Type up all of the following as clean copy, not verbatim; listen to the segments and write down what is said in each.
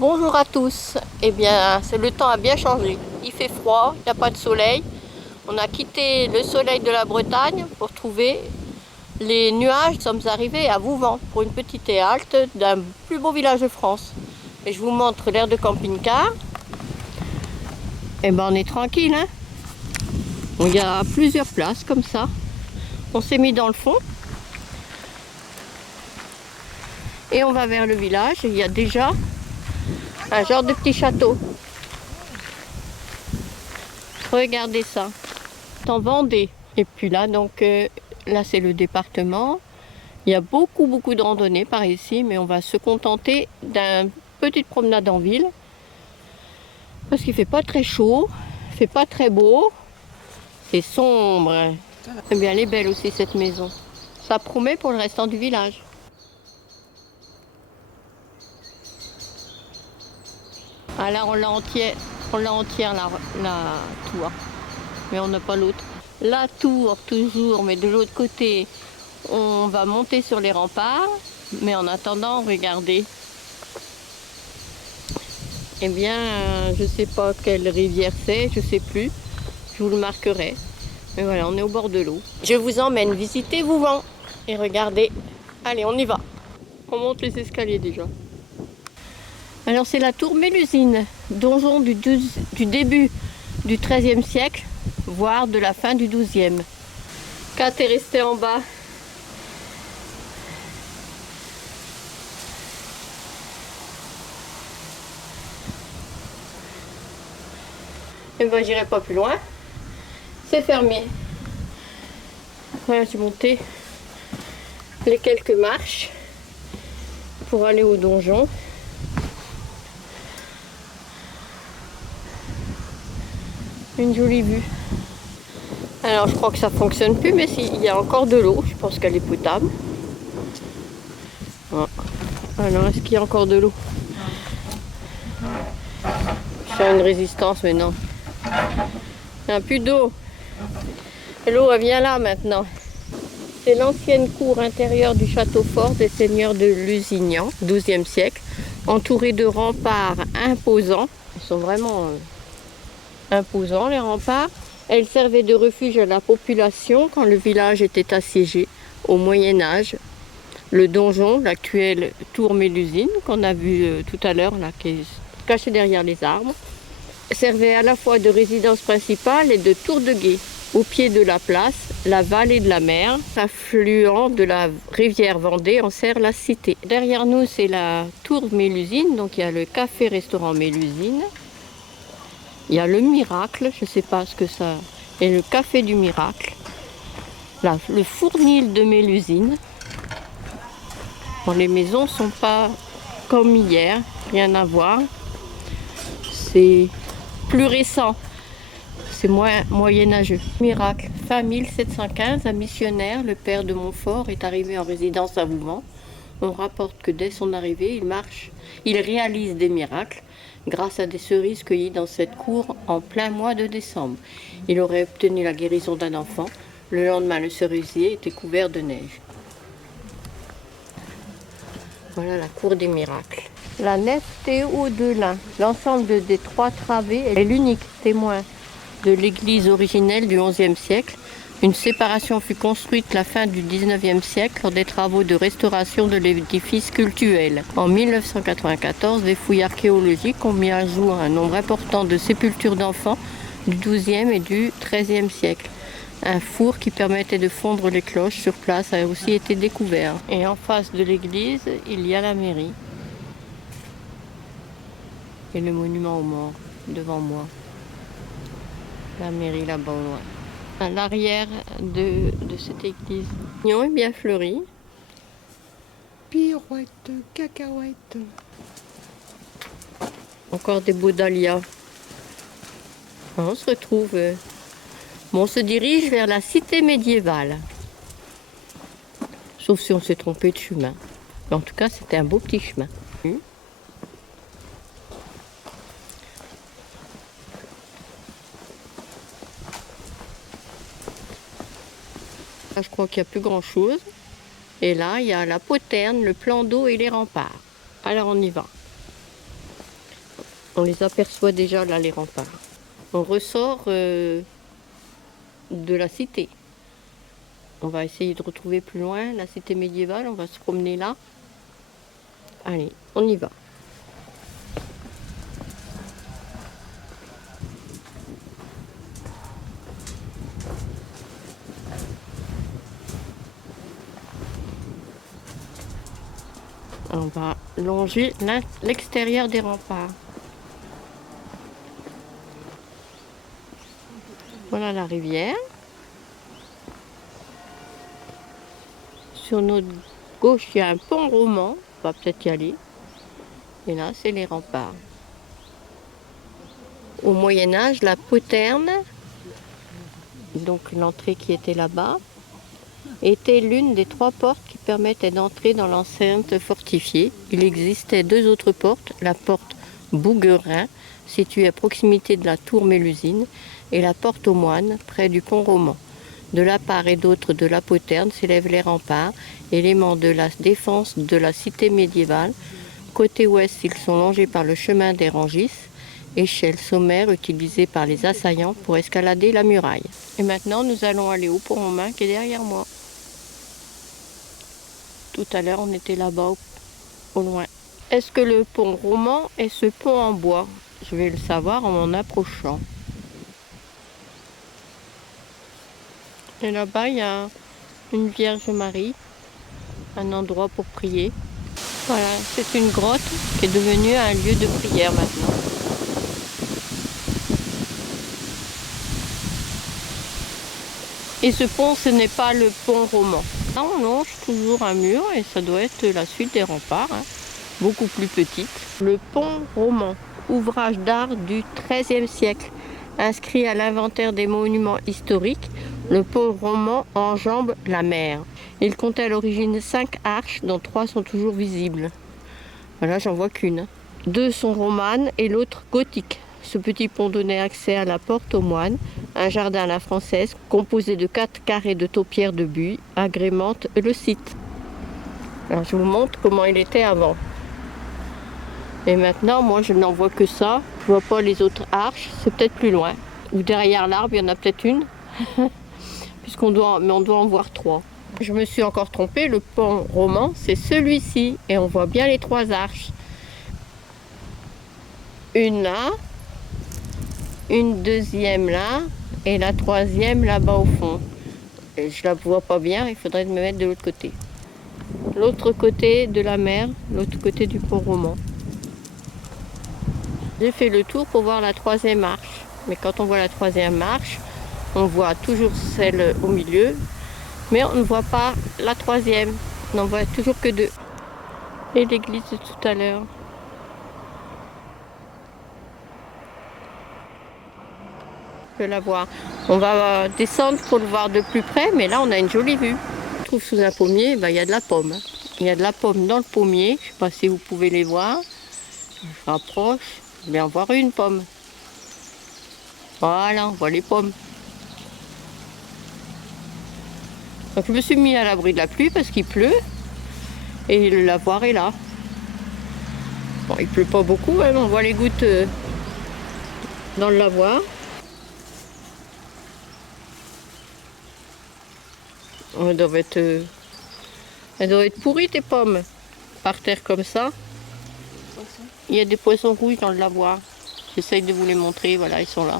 Bonjour à tous. Eh bien, le temps a bien changé. Il fait froid, il n'y a pas de soleil. On a quitté le soleil de la Bretagne pour trouver les nuages. Nous sommes arrivés à Vouvant pour une petite halte d'un plus beau village de France. Et je vous montre l'aire de camping-car. Eh bien, on est tranquille, hein. Il y a plusieurs places comme ça. On s'est mis dans le fond. Et on va vers le village. Il y a déjà un genre de petit château. Regardez ça. C'est en Vendée. Et puis là, là c'est le département. Il y a beaucoup de randonnées par ici, mais on va se contenter d'une petite promenade en ville. Parce qu'il ne fait pas très chaud, il ne fait pas très beau. C'est sombre. Eh bien, elle est belle aussi cette maison. Ça promet pour le restant du village. Ah là, on l'a entière la tour. Mais on n'a pas l'autre. La tour toujours, mais de l'autre côté, on va monter sur les remparts. Mais en attendant, regardez. Eh bien, je ne sais pas quelle rivière c'est, je ne sais plus. Je vous le marquerai. Mais voilà, on est au bord de l'eau. Je vous emmène visiter Vouvant. Et regardez. Allez, on y va. On monte les escaliers déjà. Alors c'est la tour Mélusine, donjon du début du XIIIe siècle, voire de la fin du XIIe. Kat est resté en bas. Et ben j'irai pas plus loin. C'est fermé. Voilà, j'ai monté les quelques marches pour aller au donjon. Une jolie vue. Alors je crois que ça fonctionne plus, mais s'il y a encore de l'eau, je pense qu'elle est potable. Ah. Alors est-ce qu'il y a encore de l'eau? Je fais une résistance, mais non. Il n'y a plus d'eau. L'eau elle vient là maintenant. C'est l'ancienne cour intérieure du château fort des seigneurs de Lusignan, XIIe siècle, entourée de remparts imposants. Ils sont vraiment imposants les remparts. Elle servait de refuge à la population quand le village était assiégé au Moyen Âge. Le donjon, l'actuelle tour Mélusine, qu'on a vu tout à l'heure, là, qui est cachée derrière les arbres, servait à la fois de résidence principale et de tour de guet. Au pied de la place, la vallée de la mer, affluent de la rivière Vendée, en sert la cité. Derrière nous, c'est la tour Mélusine, donc il y a le café-restaurant Mélusine. Il y a le Miracle, je ne sais pas ce que ça... Et le café du Miracle. Là, le fournil de Mélusine. Bon, les maisons ne sont pas comme hier, rien à voir. C'est plus récent. C'est moins moyenâgeux. Miracle. Fin 1715, un missionnaire, le père de Montfort, est arrivé en résidence à Vouvant. On rapporte que dès son arrivée, il réalise des miracles grâce à des cerises cueillies dans cette cour en plein mois de décembre. Il aurait obtenu la guérison d'un enfant. Le lendemain, le cerisier était couvert de neige. Voilà la cour des miracles. La nef Théodelin. L'ensemble des trois travées est l'unique témoin de l'église originelle du XIe siècle. Une séparation fut construite la fin du XIXe siècle lors des travaux de restauration de l'édifice cultuel. En 1994, des fouilles archéologiques ont mis à jour un nombre important de sépultures d'enfants du XIIe et du XIIIe siècle. Un four qui permettait de fondre les cloches sur place a aussi été découvert. Et en face de l'église, il y a la mairie. Et le monument aux morts devant moi. La mairie là-bas au loin. À l'arrière de cette église. L'oignon est bien fleuri. Pirouette, cacahuète. Encore des beaux dahlias. On se retrouve. On se dirige vers la cité médiévale. Sauf si on s'est trompé de chemin. Mais en tout cas, c'était un beau petit chemin. Là, je crois qu'il n'y a plus grand chose. Et là, il y a la poterne, le plan d'eau et les remparts. Alors on y va. On les aperçoit déjà là, les remparts. On ressort de la cité. On va essayer de retrouver plus loin la cité médiévale. On va se promener là. Allez, on y va. On va longer l'extérieur des remparts. Voilà la rivière. Sur notre gauche, il y a un pont roman. On va peut-être y aller. Et là, c'est les remparts. Au Moyen-Âge, la poterne, donc l'entrée qui était là-bas, était l'une des 3 portes qui permettaient d'entrer dans l'enceinte fortifiée. Il existait 2 autres portes, la porte Bouguerin, située à proximité de la tour Mélusine, et la porte aux Moines, près du pont roman. De la part et d'autre de la poterne s'élèvent les remparts, éléments de la défense de la cité médiévale. Côté ouest, ils sont longés par le chemin des Rangis, échelle sommaire utilisée par les assaillants pour escalader la muraille. Et maintenant, nous allons aller au pont romain qui est derrière moi. Tout à l'heure, on était là-bas au loin. Est-ce que le pont roman est ce pont en bois? Je vais le savoir en m'en approchant. Et là-bas, il y a une Vierge Marie, un endroit pour prier. Voilà, c'est une grotte qui est devenue un lieu de prière maintenant. Et ce pont, ce n'est pas le pont roman. Là, on longe toujours un mur et ça doit être la suite des remparts, hein, beaucoup plus petite. Le pont roman, ouvrage d'art du XIIIe siècle, inscrit à l'inventaire des monuments historiques, le pont roman enjambe la mer. Il comptait à l'origine 5 arches, dont 3 sont toujours visibles. Voilà, j'en vois qu'une. 2 sont romanes et l'autre gothique. Ce petit pont donnait accès à la porte aux Moines, un jardin à la française composé de 4 carrés de taupières de buis agrémente le site. Alors, je vous montre comment il était avant. Et maintenant, moi, je n'en vois que ça. Je vois pas les autres arches. C'est peut-être plus loin. Ou derrière l'arbre, il y en a peut-être une. On doit en voir 3. Je me suis encore trompée. Le pont roman, c'est celui-ci. Et on voit bien les 3 arches. Une là. Une deuxième là. Et la 3e là-bas au fond. Et je la vois pas bien. Il faudrait me mettre de l'autre côté. L'autre côté de la mer. L'autre côté du pont roman. J'ai fait le tour pour voir la 3e arche. Mais quand on voit la 3e arche, on voit toujours celle au milieu, mais on ne voit pas la 3e. On n'en voit toujours que 2. Et l'église de tout à l'heure. Je peux la voir. On va descendre pour le voir de plus près, mais là on a une jolie vue. Je trouve sous un pommier, il y a de la pomme. Il y a de la pomme dans le pommier. Je ne sais pas si vous pouvez les voir. Je rapproche. Je vais en voir une pomme. Voilà, on voit les pommes. Donc je me suis mis à l'abri de la pluie parce qu'il pleut et le lavoir est là. Bon, il pleut pas beaucoup, hein, on voit les gouttes dans le lavoir. Elles doivent être pourries tes pommes, par terre comme ça. Il y a des poissons rouges dans le lavoir. J'essaye de vous les montrer, voilà, ils sont là.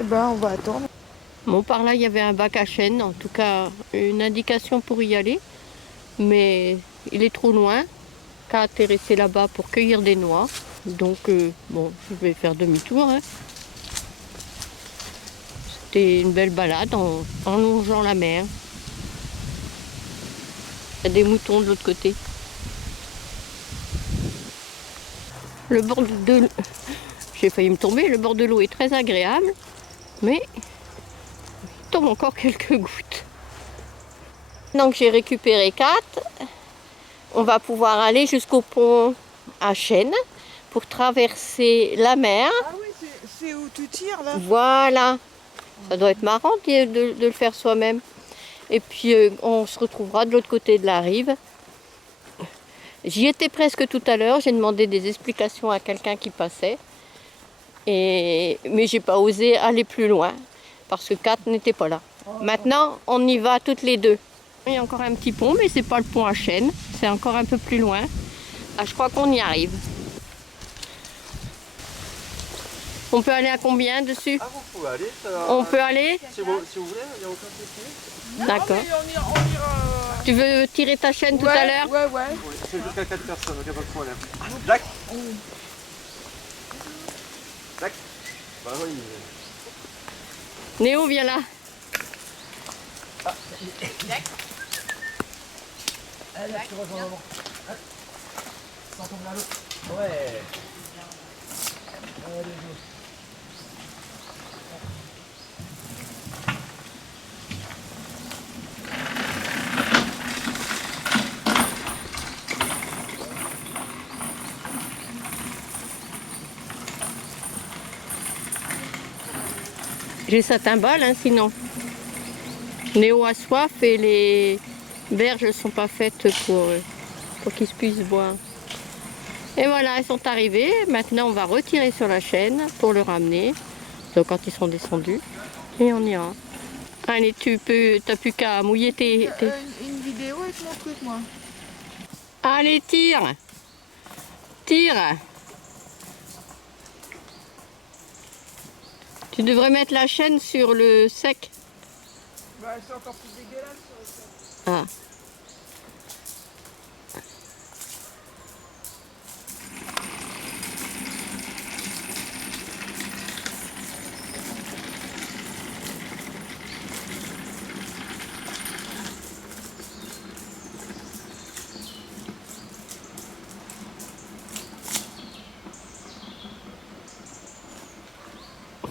Eh ben, on va attendre. Bon, par là, il y avait un bac à chêne, en tout cas, une indication pour y aller. Mais il est trop loin qu'à atterrisser là-bas pour cueillir des noix. Donc, bon, je vais faire demi-tour. Hein. C'était une belle balade en longeant la mer. Il y a des moutons de l'autre côté. Le bord de l'eau, j'ai failli me tomber, le bord de l'eau est très agréable, mais il tombe encore quelques gouttes. Donc j'ai récupéré 4. On va pouvoir aller jusqu'au pont à Chêne pour traverser la mer. Ah oui, c'est où tu tires là? Voilà. Ça doit être marrant de le faire soi-même. Et puis on se retrouvera de l'autre côté de la rive. J'y étais presque tout à l'heure, j'ai demandé des explications à quelqu'un qui passait. Mais j'ai pas osé aller plus loin parce que Kat n'était pas là. Maintenant, on y va toutes les deux. Il y a encore un petit pont, mais c'est pas le pont à chaîne, c'est encore un peu plus loin. Ah, je crois qu'on y arrive. On peut aller à combien dessus? Ah, vous pouvez aller. On peut aller? Si vous voulez, il n'y a aucun souci. D'accord. Non, mais on ira... Tu veux tirer ta chaîne tout à l'heure? Ouais. Oui, c'est jusqu'à 4 personnes, donc il n'y a pas de problème. Jacques Jacques Bah oui. Néo, viens là. Allez, tu rejoins maman. Sans tomber à l'eau. Ouais. Allez, go. J'ai sa timbale, hein, sinon. Néo a soif et les berges ne sont pas faites pour qu'ils puissent boire. Et voilà, ils sont arrivés. Maintenant, on va retirer sur la chaîne pour le ramener. Donc, quand ils sont descendus. Et on ira. Allez, t'as plus qu'à mouiller tes... Une vidéo avec mon truc, moi. Allez, tire! Tire! Tu devrais mettre la chaîne sur le sec. Bah, c'est encore plus dégueulasse. Ça. Ah.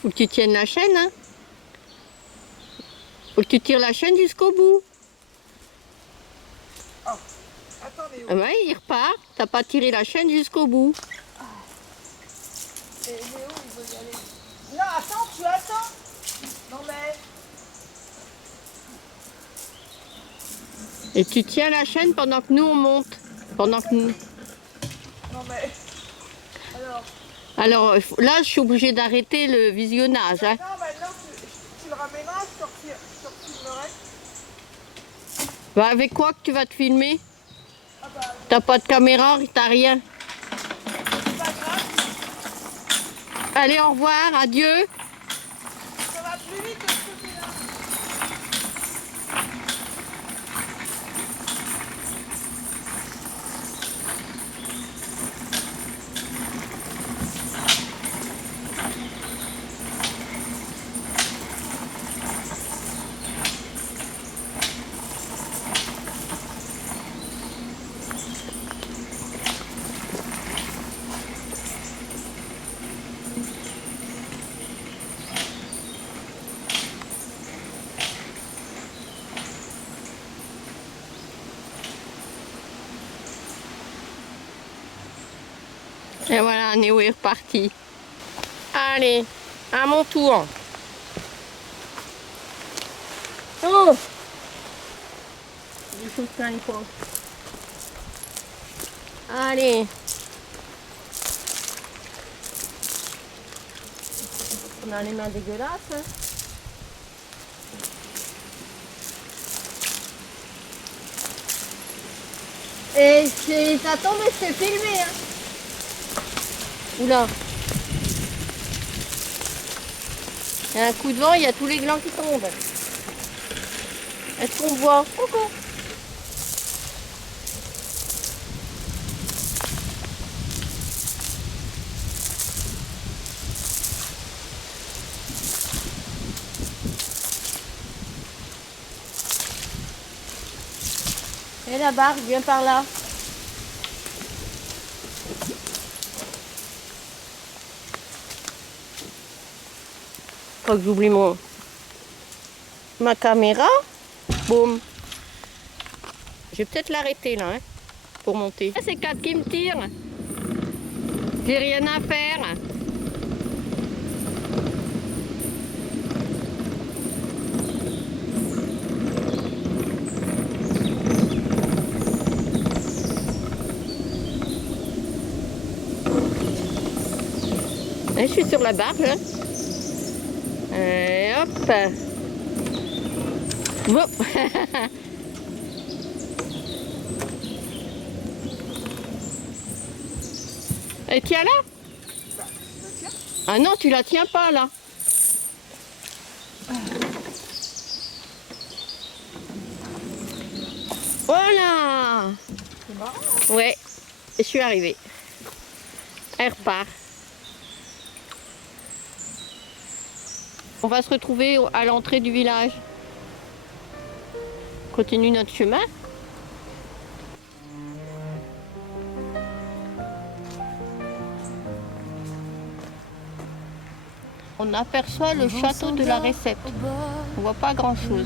Faut que tu tiennes la chaîne, hein. Faut que tu tires la chaîne jusqu'au bout. Attendez, Ah ouais, il repart. T'as pas tiré la chaîne jusqu'au bout. et Léo, il veut y aller. Non, attends, tu attends. Non, mais... Et tu tiens la chaîne pendant que nous on monte. Pendant que nous... Non, mais... Alors... Alors là, je suis obligée d'arrêter le visionnage, hein. Non, maintenant, tu le ramèneras, je te filmerai. Bah, avec quoi que tu vas te filmer? T'as pas de caméra, t'as rien. C'est pas grave, Allez, au revoir, adieu. ça va plus vite de ce côté-là. Et voilà, Néo est reparti. Allez, à mon tour. Oh! Des choses plein de fois. Allez. On a les mains dégueulasses, hein. Et t'attends, mais je t'ai filmé, hein. Oula. Il y a un coup de vent, il y a tous les glands qui tombent. Est-ce qu'on voit? Coucou. Et la barque, viens par là. Faut que j'oublie ma caméra. Boum. Je vais peut-être l'arrêter là, hein, pour monter. C'est Kat qui me tire. J'ai rien à faire. je suis sur la barge. Hein. Et hop. Hop. Et tiens là? Ah non, tu la tiens pas là. Voilà. C'est marrant. Ouais, je suis arrivée. Elle repart. On va se retrouver à l'entrée du village. On continue notre chemin. On aperçoit le château de la Recette. On voit pas grand-chose.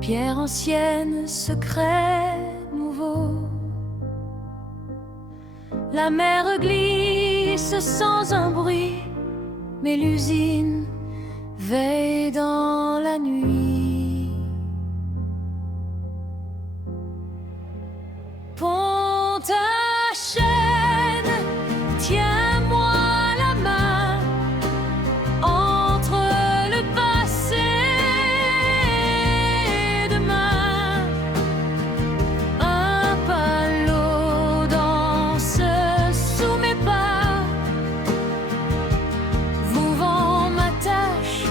Pierre ancienne, secret nouveau. La mer glisse sans un bruit, mais l'usine veille dans la nuit. Pont à chaîne, tiens-moi la main entre le passé et demain. Un panneau danse sous mes pas. Vous vent m'attache,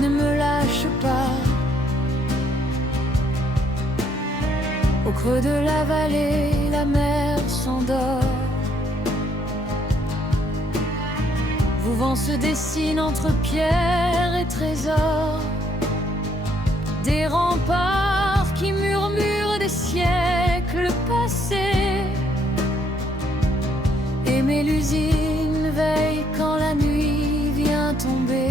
ne me lâche pas. Au creux de la vallée, la mer s'endort. Vent se dessine entre pierre et trésor. Des remparts qui murmurent des siècles passés. Aimer l'usine veille quand la nuit vient tomber.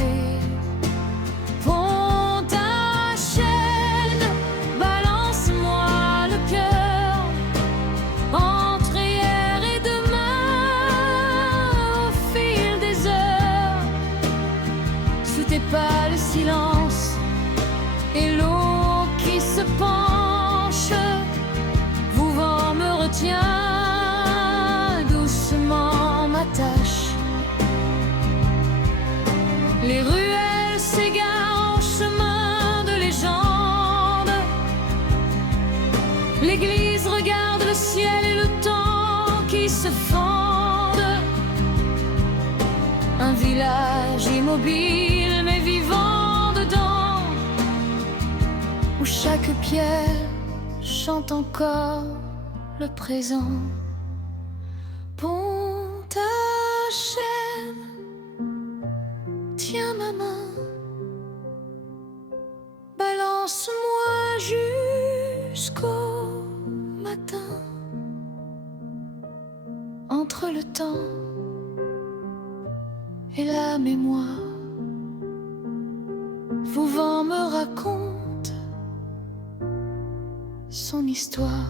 Pont à chaîne, balance-moi le cœur entre hier et demain. Au fil des heures, sous tes pas le silence et l'eau qui se penche. Vent me retient, doucement m'attache. Les ruelles s'égarent en chemin de légende. L'église regarde le ciel et le temps qui se fendent. Un village immobile mais vivant dedans, où chaque pierre chante encore le présent. Pont à chaîne, tiens ma main, balance-moi jusqu'au matin. Entre le temps et la mémoire, Vouvant me raconte son histoire.